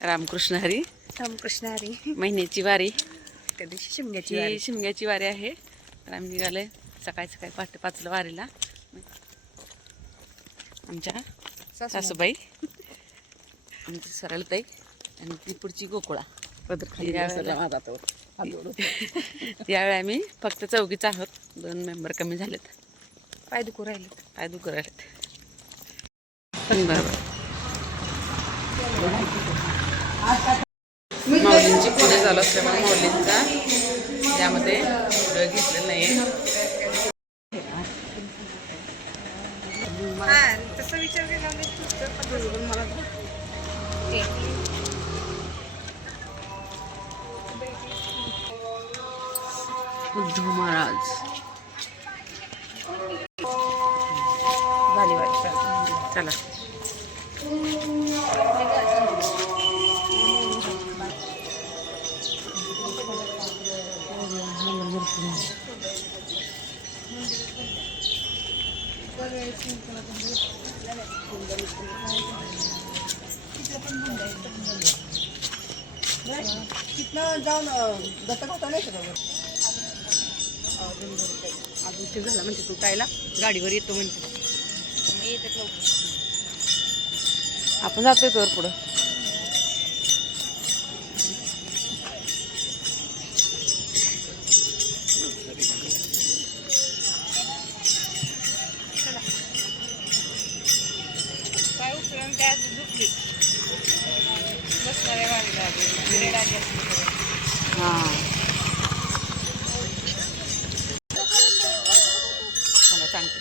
रामकृष्ण हरी. रामकृष्ण हरी. महिन्याची वारी, त्या दिवशी शिमग्याची ही वारी. शिमग्याची वारी आहे. तर आम्ही निघाले सकाळी सकाळी पहाटे 5ला वारीला. आमच्या सासूबाई, आमची सरळताई आणि ती पुढची गोकुळा. यावेळी आम्ही फक्त चौघीच आहोत, 2 मेंबर कमी झालेत. पाय दुखू राहिलेत. पाय दुखू राहिलेत. बरोबर. माऊलींची पूजा चालू असल्यामुळे माऊलींचा यामध्ये पुढं घेतलेलं नाही. तसा विचार केला मला उद्धव महाराज झाली वाटतं. चला. तिथनं जाऊन दत्तक होता नाही का अजून उशीर झाला म्हणते तू कायला गाडीवर येतो म्हणते. आपण जातोय तर पुढं. काय उपयोग काय झुकली बसणाऱ्या वारीला हां मला सांगते.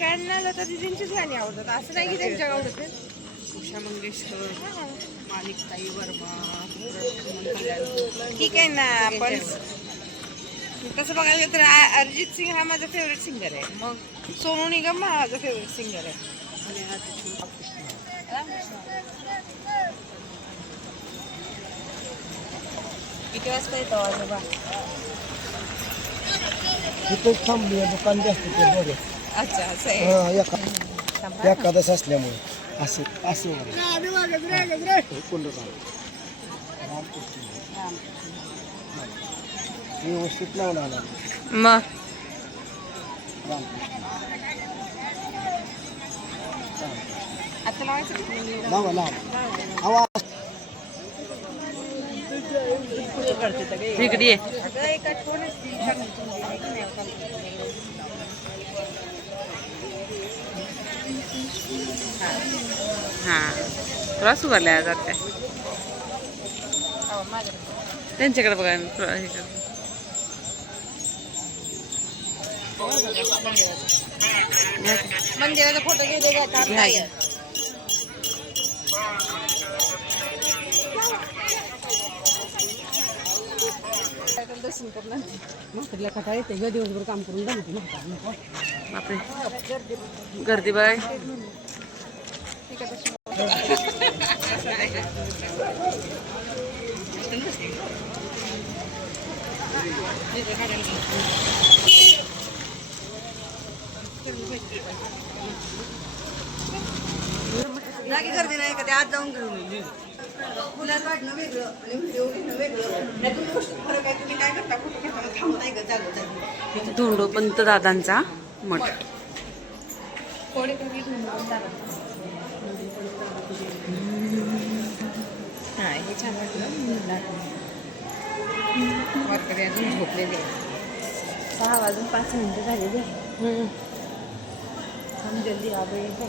गाण्या लता दिदींचीच गाणी आवडतात, असं नाही की त्यांच्या आवडत. उषा मंगेशकर, माणिकताई वर्मा, ठीक आहे ना. पण तसं बघायला गेलं तर अरिजित सिंग हा माझा फेवरेट सिंगर आहे. मग सोनू निगम हा माझा फेवरेट सिंगर आहे. किती वाजता येतो आजोबा? इथं थांबली दुकान जास्त ते बरे. अच्छा असं आहे. एकादश असल्यामुळे असे असे व्यवस्थित लावून आला मग आता लावायचं लावा लावा आवाज इकडे ये. हां तुला सुगारल्या आज काय त्यांच्याकडे बघा. मंदिराचा फोटो घेऊ दे. दर्शन करणार म्हातारीला कथा येते ग, दिवसभर काम करून बापरे गर्दी बाय. जागी गर्दी नाही कधी आज जाऊन घेऊन मुला काढणं वेगळं आणि व्हिडिओ घेणं वेगळं. नाही तुम्ही गोष्ट फरक आहे. तुम्ही काय करता फोटो घेताना थांबत आहे का जागोजागी. धोंडोपंत दादांचा मठ. हा हे छान वाटलं. वाटतं अजून झोपलेले 6 वाजून 5 मिनिटं झालेली. हम जल्दी आ गए है.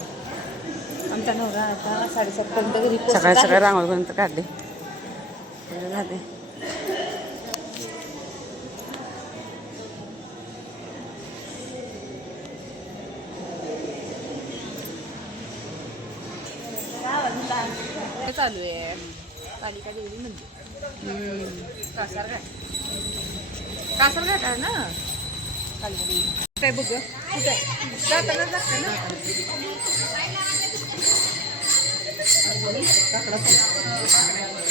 आमचा नवरा आता 7:30 पर्यंत घरी सकाळी सकाळी रांगोळीपर्यंत काढले झाले. चालू आहे कालिका देवी मंदिर. कासारघाट आहे ना कालिका देवी. काय बघ कुठे जाताना लागतं ना.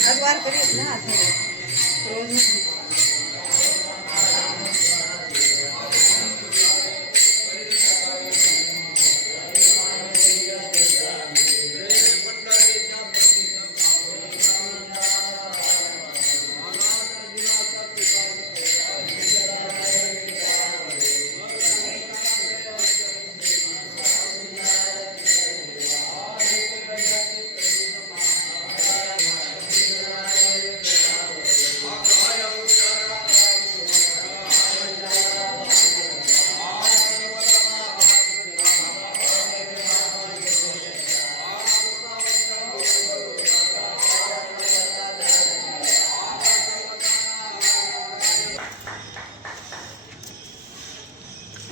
आज वारकरी आहेत ना.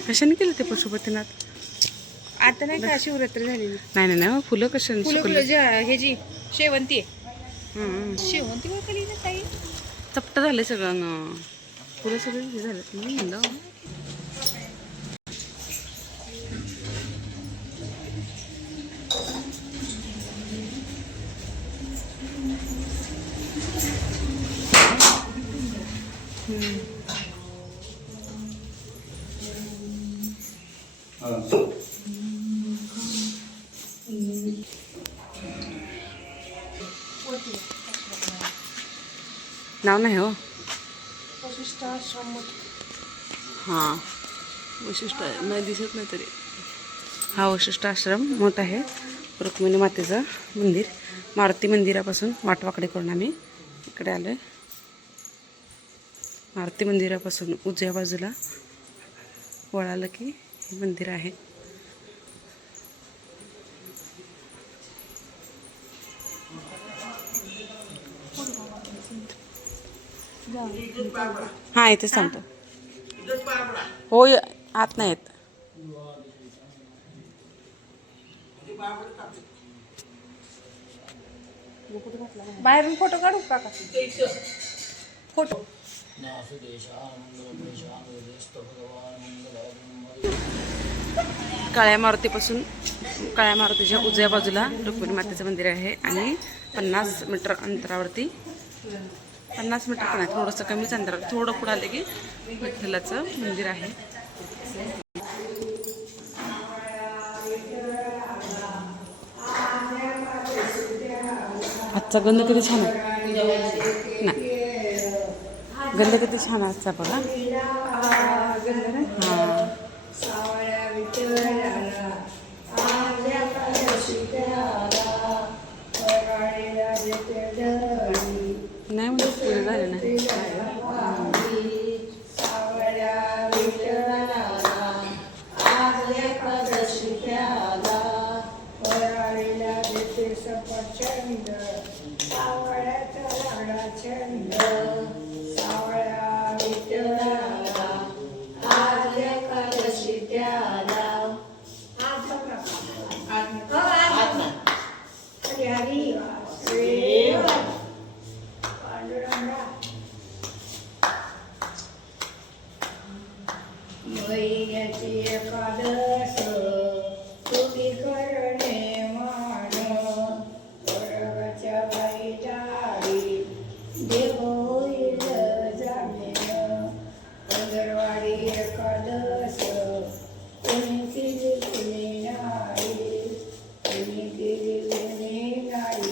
कशाने केलं ते पशुपतीनाथ? आता नाही का शिवरात्र झालेली नाही नाही नाही, फुलं कशाने फुलं सुकवलं? ह्याची शेवंती आहे. हम्म. शेवंती ओळखली ना ताई? चपट झाले सगळं ना, फुलं सगळे हे झालेत ना म्हणलं. नाव नाही हो. हां वशिष्ठ नाही दिसत नाही तरी. हा वशिष्ठ आश्रम मोठा आहे. रुक्मिणी मातेचं मंदिर, मारुती मंदिरापासून वाटवाकडे करून आम्ही इकडे आलो आहे. मारुती मंदिरापासून उजव्या बाजूला वळालं की हे मंदिर आहे. हां इथेच सांगतो. हो आत नाही येत. बाहेरून फोटो काढू का? फोटो काळ्या मारुतीच्या उजव्या बाजूला रुक्मिणी मातेचं मंदिर आहे आणि 50 मीटर अंतरावरती, 50 मीटर पण आहे, थोडंसं कमीच अंतर, थोडं पुढं आलं की विठ्ठलाचं मंदिर आहे. आजचा गंध किती छान आहे ना, गंध किती छान आहे आजचा बघा. हां नाही म्हणजे पुढे झाले नाही.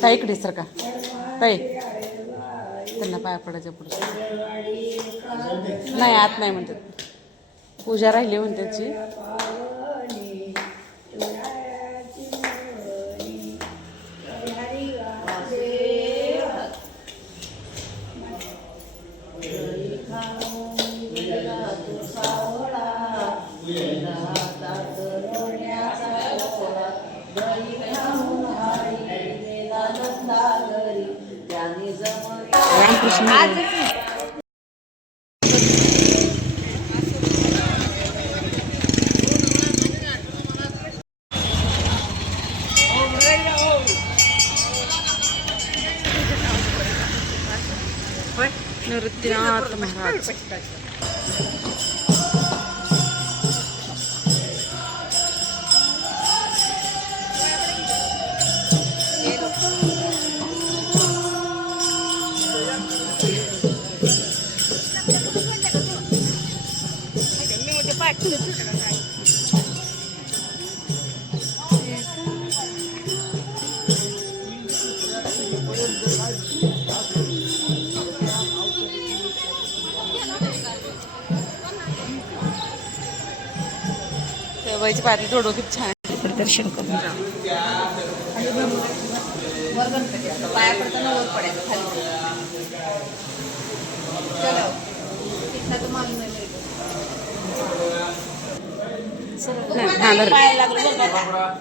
ताई इकडे सर का ताई, त्यांना पाया पडायच्या पुढे नाही, आत नाही म्हणतात, पूजा राहिली म्हणते त्याची. नृत्यनाथ महाराज. तेव्हाची पायरी थोडं किती छान आहे. दर्शन करून वर गणपती पाया पडताना वर पडायचं खाली. चलो तिथला तो मागून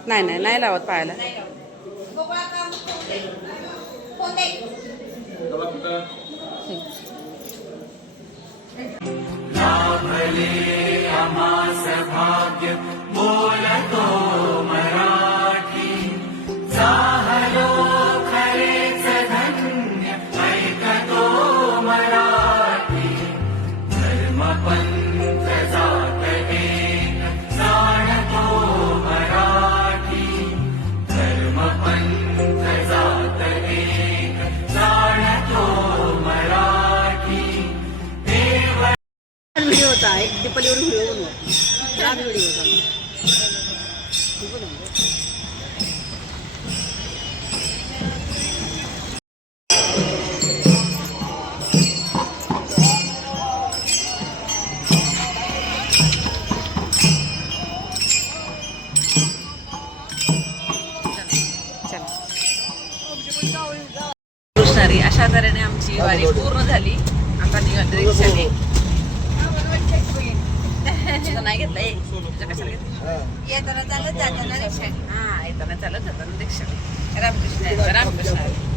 नाही नाही नाही लावत पायाला. लाभले व्हिडिओ होता एक दीपालीवर व्हिडिओ बनवा व्हिडिओ होता कृष्णारी अशा तऱ्हेने आमची वारी पूर्ण झाली. आता निघाली रिक्षाने. तुझं नाही घेतलंय तुझं कशाला घेतलं? येताना चालत जाताना रिक्षा हा येताना चालत जाताना रिक्षाने. रामकृष्ण रामकृष्ण